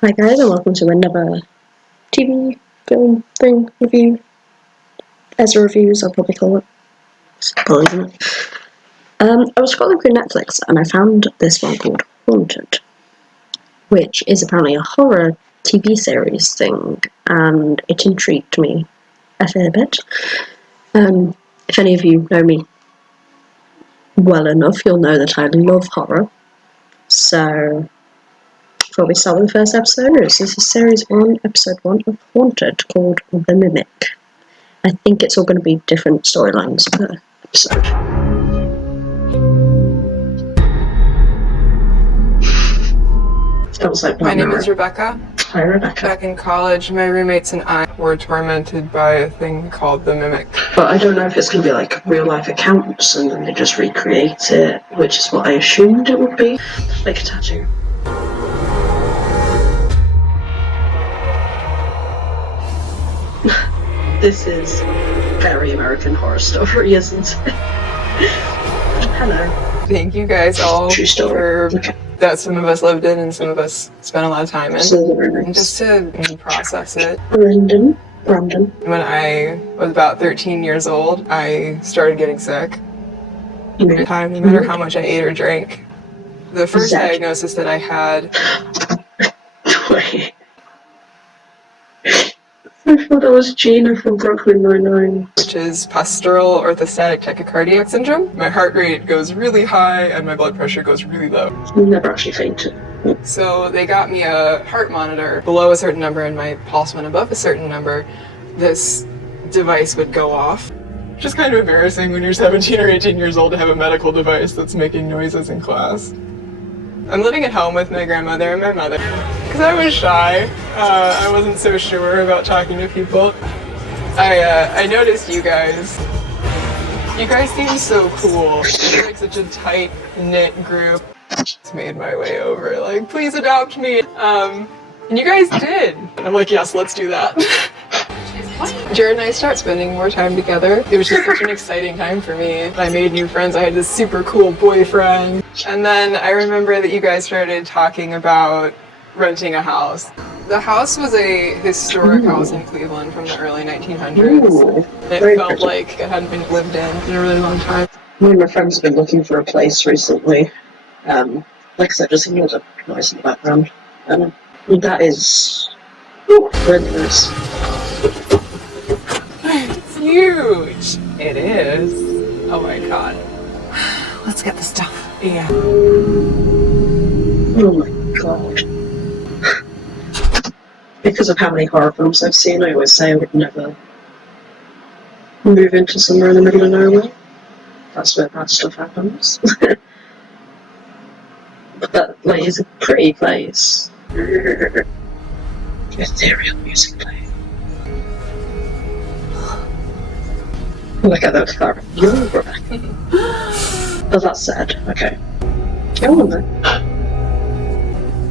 Hi guys, and welcome to another TV film thing review. EXZA reviews, I'll probably call it. Simple, isn't it? I was scrolling through Netflix and I found this one called Haunted, which is apparently a horror TV series thing, and it intrigued me a fair bit. If any of you know me well enough, you'll know that I love horror. So, before we start with the first episode, this is Series 1, Episode 1 of Haunted, called The Mimic. I think it's all going to be different storylines per episode. That was like my name is Rebecca. Hi, Rebecca. Back in college, my roommates and I were tormented by a thing called the Mimic. But I don't know if it's going to be like real life accounts and then they just recreate it, which is what I assumed it would be. Like a tattoo. This is very American Horror Story, isn't it? Hello. Thank you guys all True story. for that some of us lived in and some of us spent a lot of time in. Absolutely. And just to process it. Brandon. When I was about 13 years old, I started getting sick. Every time, no matter how much I ate or drank. The first diagnosis that I had... Wait. I thought that was Gina from Brooklyn Nine-Nine. Which is postural orthostatic tachycardiac syndrome. My heart rate goes really high and my blood pressure goes really low. Never actually fainted. So they got me a heart monitor below a certain number and my pulse went above a certain number. This device would go off. Just kind of embarrassing when you're 17 or 18 years old to have a medical device that's making noises in class. I'm living at home with my grandmother and my mother. Because I was shy, I wasn't so sure about talking to people. I noticed you guys. You guys seem so cool. You're like such a tight-knit group. Just made my way over, like, please adopt me. And you guys did. And I'm like, yes, let's do that. Jared and I start spending more time together. It was just such an exciting time for me. I made new friends. I had this super cool boyfriend. And then I remember that you guys started talking about renting a house. The house was a historic house in Cleveland from the early 1900s. It felt like it hadn't been lived in a really long time. Me and my friends have been looking for a place recently. Like I said, just ignore the noise in the background. That is... goodness. It's huge! It is. Oh my god. Let's get this done. Yeah. Oh my god. Because of how many horror films I've seen, I always say I would never move into somewhere in the middle of nowhere. That's where bad stuff happens. But, like, it's a pretty place. Ethereal music playing. Look at that car. But that said, okay. Go on then.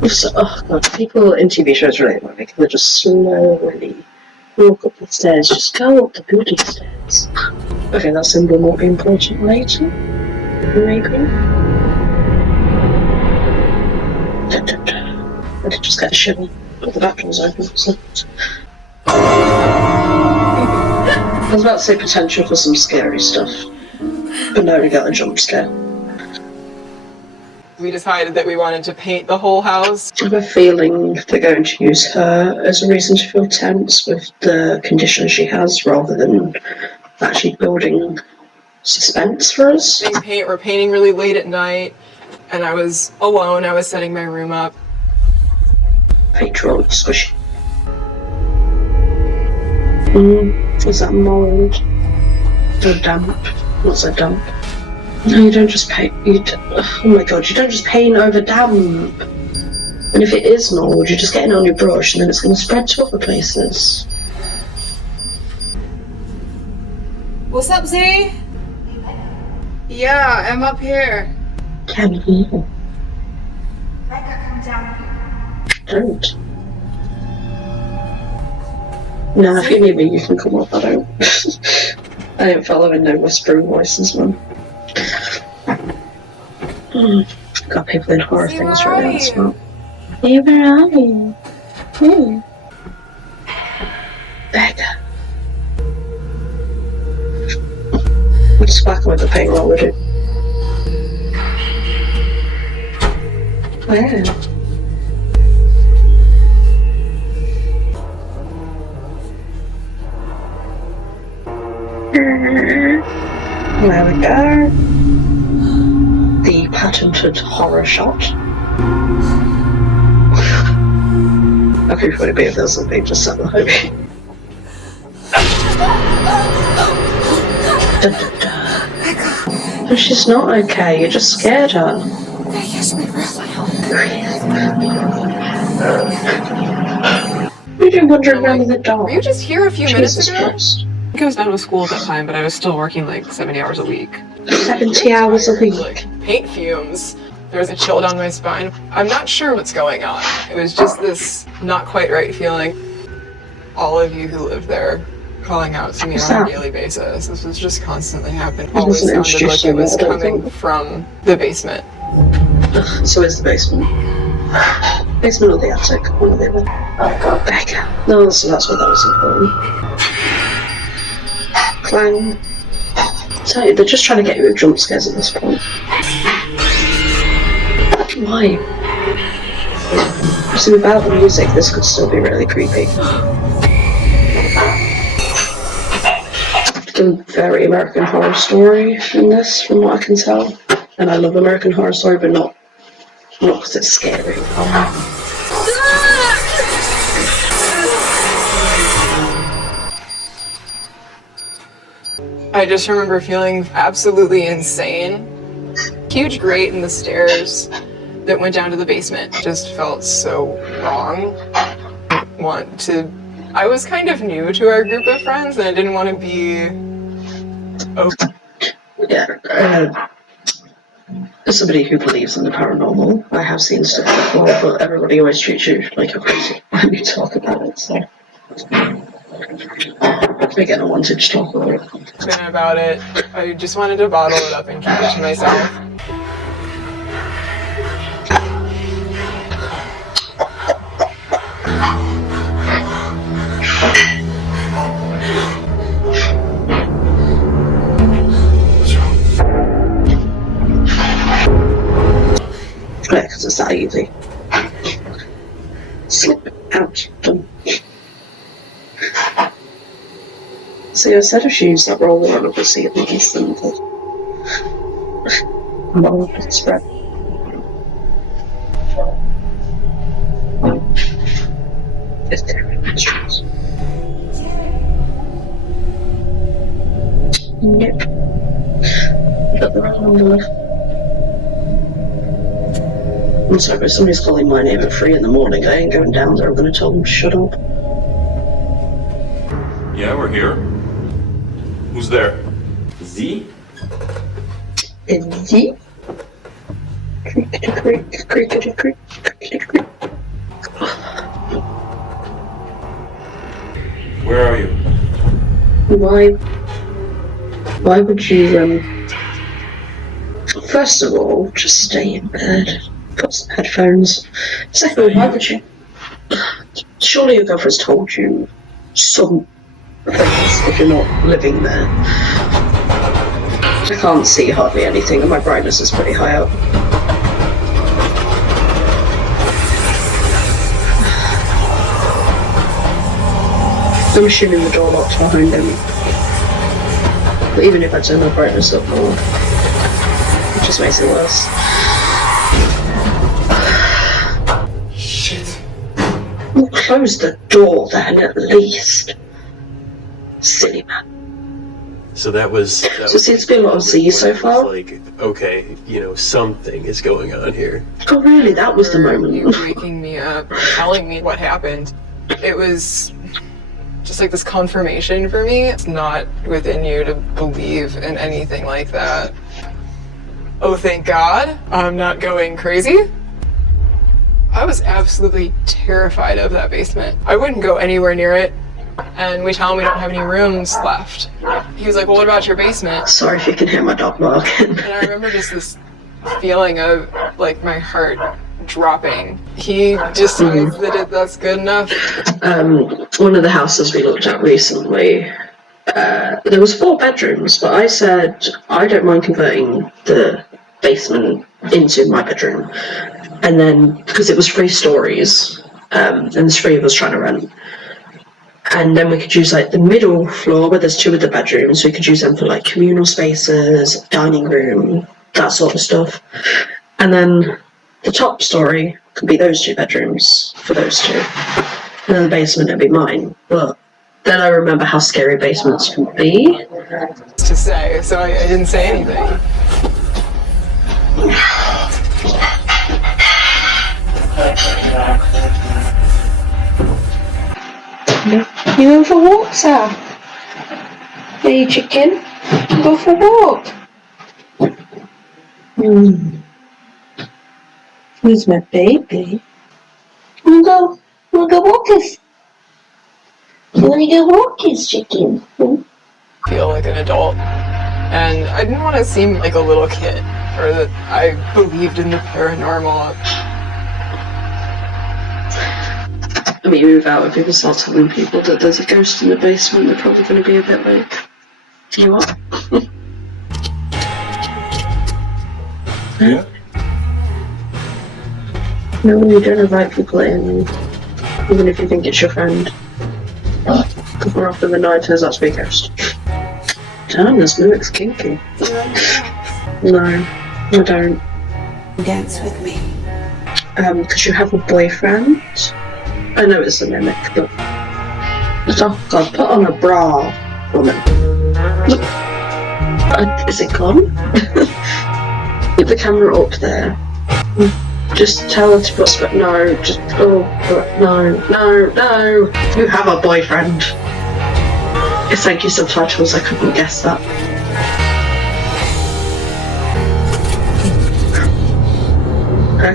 So, oh god, people in TV shows relate when they just slowly walk up the stairs, just go up the bloody stairs. Okay, that symbol will be important later. Maybe. I did just get a shiver, but the back door's open, so... I was about to say potential for some scary stuff, but no, we got a jump scare. We decided that we wanted to paint the whole house. I have a feeling they're going to use her as a reason to feel tense with the condition she has, rather than actually building suspense for us. We're painting really late at night, and I was alone. I was setting my room up. Paint roll squishy. Is that mold? Or damp? Not so damp. No, you don't just paint. Oh my god, you don't just paint over damp. And if it is mold, you're just getting on your brush and then it's going to spread to other places. What's up, Z? Yeah, I'm up here. Can you? Becca, come down here. Don't. No, if you need me, you can come up. I don't. I ain't following no whispering voices, man. Got people in horror things right now as well. Hey, where are you? Becca. I'm just back with the payroll, would it? Where? There we go. The patented horror shot. How creepy would it be if there was something just sat behind me? But she's not okay, you just scared her. What are you wandering around in the dark? Were you just here a few minutes Jesus ago? Christ. I think I was done with school at that time, but I was still working like 70 hours a week. 70 hours a week. Like paint fumes. There was a chill down my spine. I'm not sure what's going on. It was just this not quite right feeling. All of you who lived there calling out to me on a daily basis. This was just constantly happening. Always sounded like it was coming from the basement. So is the basement. Basement or the attic? One of the other. Oh god, Becca. No, so that's what that was important. Clang. Tell you, they're just trying to get you with jump scares at this point. Why? See, without the music, this could still be really creepy. A very American Horror Story in this, from what I can tell. And I love American Horror Story, but not because it's scary. I just remember feeling absolutely insane. Huge grate in the stairs that went down to the basement just felt so wrong. I was kind of new to our group of friends and I didn't want to be Yeah, as somebody who believes in the paranormal, I have seen stuff before, but everybody always treats you like you're crazy when you talk about it, so... Again, I wanted to talk about it. I just wanted to bottle it up and keep it to myself. Yeah, because it's that easy. Slip out. Done. See, a set of shoes that roll around the sea at the east and the mold spread. Is there any instruments? Nope. But they're all on the left. I'm sorry, but somebody's calling my name at 3 in the morning. I ain't going down there. I'm going to tell them to shut up. Yeah, we're here. Who's there? Z? Is Z? Creakity creak, creakity creak, creakity creak. Where are you? Why would you, first of all, just stay in bed, put some headphones. Second of all, why would you? Surely your girlfriend's told you some things if you're not living there. I can't see hardly anything and my brightness is pretty high up. I'm assuming the door locked behind him. But even if I turn the brightness up more, it just makes it worse. Shit. Well, close the door then, at least. Silly man. So that was So see, it's been a lot of Z so far. like, okay, you know, something is going on here. Oh really, that was the You moment. waking me up, telling me what happened. It was just like this confirmation for me. It's not within you to believe in anything like that. Oh, thank God, I'm not going crazy. I was absolutely terrified of that basement. I wouldn't go anywhere near it. And we tell him we don't have any rooms left. He was like, well, what about your basement? Sorry if you can hear my dog barking. And I remember just this feeling of like my heart dropping. He decides that's good enough. One of the houses we looked at recently, there was 4 bedrooms, but I said I don't mind converting the basement into my bedroom. And then, because it was 3 stories, and there's 3 of us trying to rent. And then we could use like the middle floor where there's 2 of the bedrooms, we could use them for like communal spaces, dining room, that sort of stuff. And then the top story could be those 2 bedrooms for those 2. And then the basement would be mine. But then I remember how scary basements can be. To say, so I didn't say anything. You going for a walk, sir? Hey, chicken. Go for a walk. Who's my baby? Wanna go walkies? You wanna go walkies, chicken? Feel like an adult. And I didn't want to seem like a little kid, or that I believed in the paranormal. I mean, you move out and people start telling people that there's a ghost in the basement, they're probably going to be a bit like, you what? Yeah. No, you don't invite people in, even if you think it's your friend. Because more often than not, it turns out to be a ghost. Damn, this mimic's kinky. No, I don't. Dance with me. Because you have a boyfriend. I know it's a mimic, but... Oh god, put on a bra, woman. Look. Is it gone? Keep the camera up there. Just tell her to put but no, just no. You have a boyfriend. Thank you, subtitles, I couldn't guess that.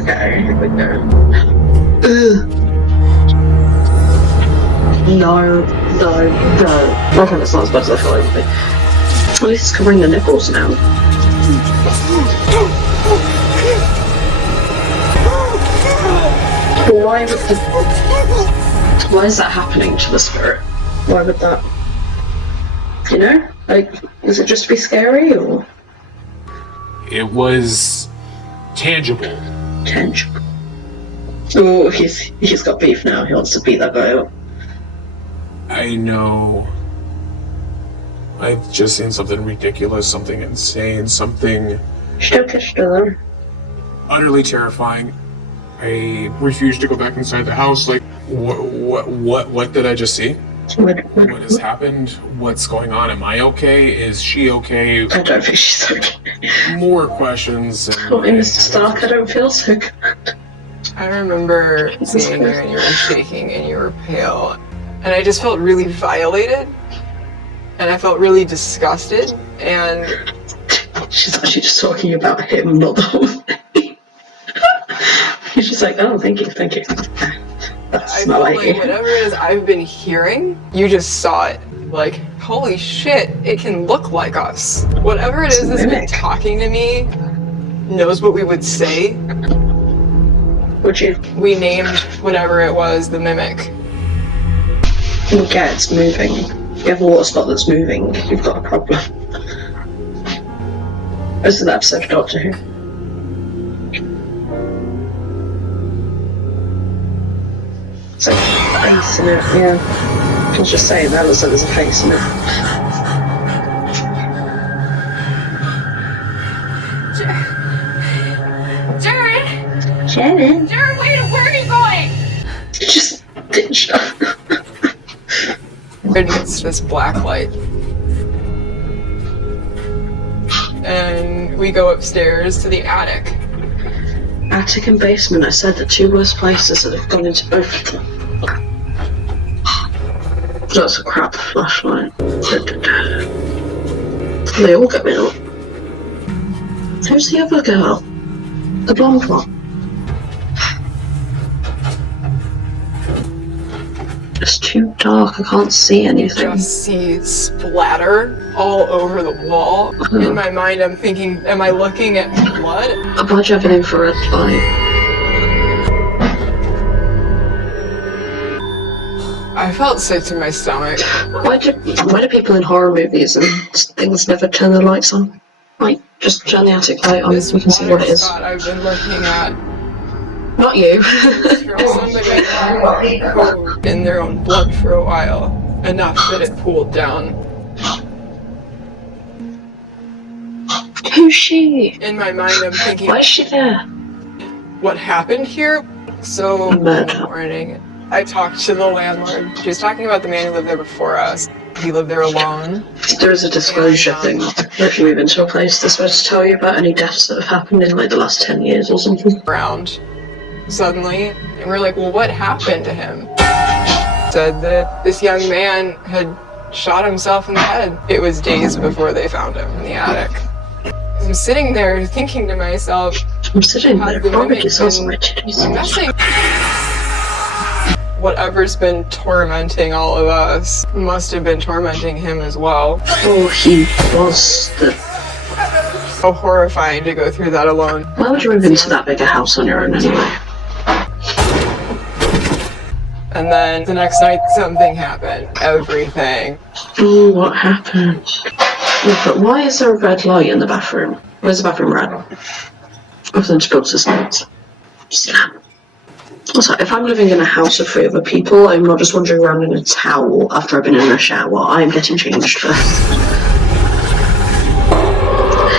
Okay, here we go. Ugh. No. Okay, that's not as bad as I thought it would be. At least it's covering the nipples now. Why is that happening to the spirit? Why would that? You know? Like, is it just to be scary, or? It was tangible. Tangible. Oh, he's got beef now. He wants to beat that guy up. I know. I've just seen something ridiculous, something insane, something Still. utterly terrifying. I refuse to go back inside the house. Like, what did I just see? What has happened? What's going on? Am I okay? Is she okay? I don't think she's okay. More questions. Oh, Mr. Stark, I don't feel so good. I remember seeing you and you were shaking and you were pale. And I just felt really violated. And I felt really disgusted. And she's actually just talking about him, not the whole thing. He's just like, oh, thank you. That's I not felt like like you. whatever it is I've been hearing, you just saw it. Like, holy shit, it can look like us. Whatever it is that's been talking to me knows what we would say. Would you? We named whatever it was the mimic. Yeah, it's moving. If you have a water spot that's moving, you've got a problem. This is an episode of Doctor Who. It's like a face in it, yeah. I was just saying that, there's a face in it. Jared, Jared, where are you going? just ditch her. And it's this black light. And we go upstairs to the attic. Attic and basement, I said the 2 worst places that have gone into both of them. That's a crap flashlight. They all get me up. Who's the other girl? The blonde one? It's too dark, I can't see anything. Just see splatter all over the wall. In my mind, I'm thinking, am I looking at blood? I'm glad you have an infrared light. I felt sick to my stomach. Why do people in horror movies and things never turn the lights on? Like, just turn the attic light on, This we can see what it is. spot I've been looking at Not you. is from somebody who in their own blood for a while, enough that it pooled down. Who's she? In my mind, I'm thinking, Why is she there? what happened here? So in Murder. the morning, I talked to the landlord. She was talking about the man who lived there before us. He lived there alone. There is a disclosure thing. If you move into a place, they're supposed to tell you about any deaths that have happened in like the last 10 years or something. Around suddenly, and we're like, well, what happened to him? Said that this young man had shot himself in the head. It was days before they found him in the attic. I'm sitting there thinking to myself, I'm sitting there, has the probably mimic saw some been titties. messing? Whatever's been tormenting all of us must have been tormenting him as well. Oh, he was the... So horrifying to go through that alone. Why would you move into that big a house on your own anyway? And then the next night, something happened. Everything. Oh, what happened? Yeah, but why is there a red light in the bathroom? Where's the bathroom red? Other than to build systems. Also, if I'm living in a house of 3 other people, I'm not just wandering around in a towel after I've been in a shower. I am getting changed first.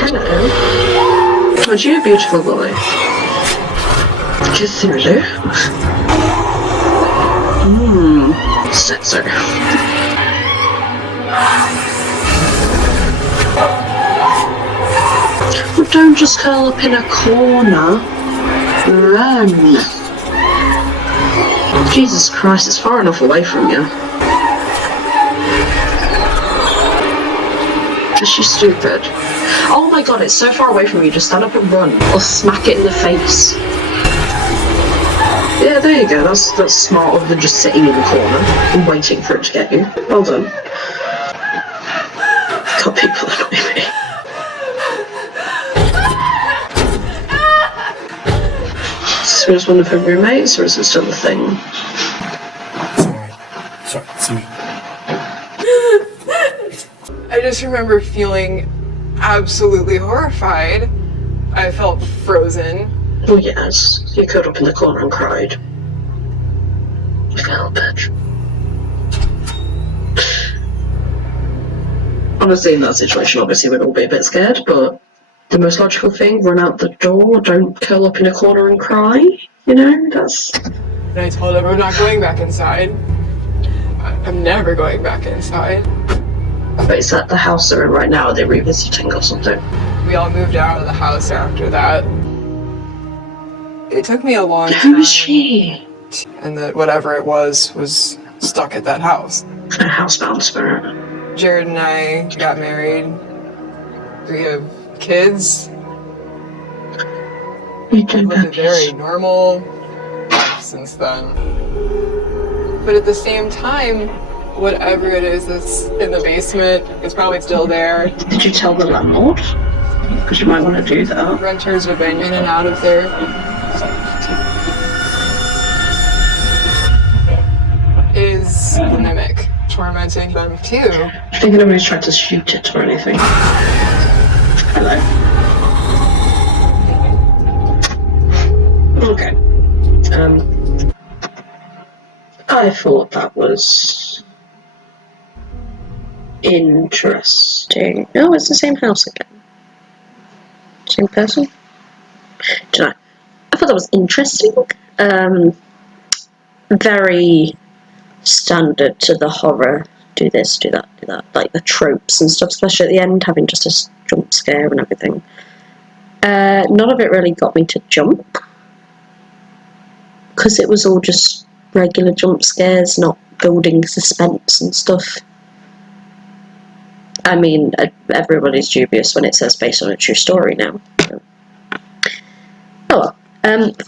Hello. Aren't you a beautiful boy? Yes, you do. Sensor. Well, don't just curl up in a corner. Run. Jesus Christ, it's far enough away from you. Is she stupid? Oh my god, it's so far away from you, just stand up and run. Or smack it in the face. Yeah, there you go, that's smarter than just sitting in the corner and waiting for it to get you. Well done. God, people annoy me. Is this one of her roommates, or is it still a thing? Sorry, it's me. I just remember feeling absolutely horrified. I felt frozen. Oh yes, you curled up in the corner and cried. Like a little bitch. Honestly, in that situation, obviously we'd all be a bit scared, but the most logical thing, run out the door, don't curl up in a corner and cry. You know, that's... And I told him I'm not going back inside. I'm never going back inside. But is that the house they're in right now? Are they revisiting or something? We all moved out of the house after that. It took me a long time. Who is she? And that whatever it was stuck at that house. A housebound spirit. Jared and I got married. We have kids. You do Lived a very normal life since then. But at the same time, whatever it is that's in the basement is probably still there. Did you tell the landlord? Because you might want to do that. Renters have been in and out of there. Is the mimic tormenting them too? I think nobody's tried to shoot it or anything. Hello. Okay. I thought that was interesting. No, it's the same house again. Same person? Don't know. I thought that was interesting. Very standard to the horror. Do this, do that, do that. Like the tropes and stuff, especially at the end, having just a jump scare and everything. None of it really got me to jump. Because it was all just regular jump scares, not building suspense and stuff. I mean, everybody's dubious when it says based on a true story now. So. Oh well.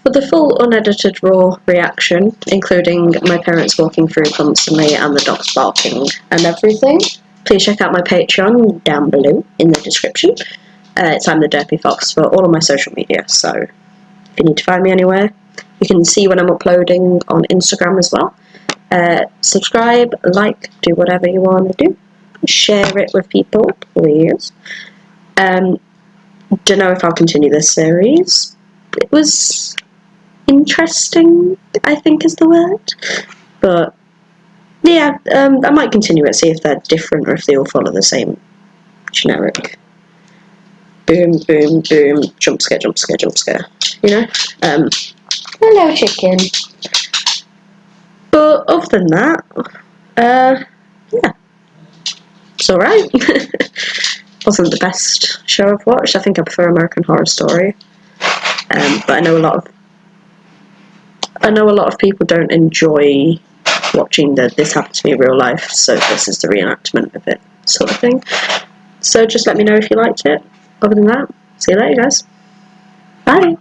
For the full unedited raw reaction, including my parents walking through constantly and the dogs barking and everything, please check out my Patreon down below in the description. It's I'm the Derpy Fox for all of my social media, so if you need to find me anywhere, you can see when I'm uploading on Instagram as well. Subscribe, like, do whatever you want to do. Share it with people, please. Don't know if I'll continue this series. It was interesting, I think is the word. But yeah, I might continue it, see if they're different or if they all follow the same generic boom, boom, boom, jump scare, jump scare, jump scare. You know? Hello, chicken. But other than that, yeah, it's alright. Wasn't the best show I've watched. I think I prefer American Horror Story. But I know a lot of people don't enjoy watching this happen to me in real life, so this is the reenactment of it, sort of thing. So just let me know if you liked it. Other than that, see you later, guys. Bye.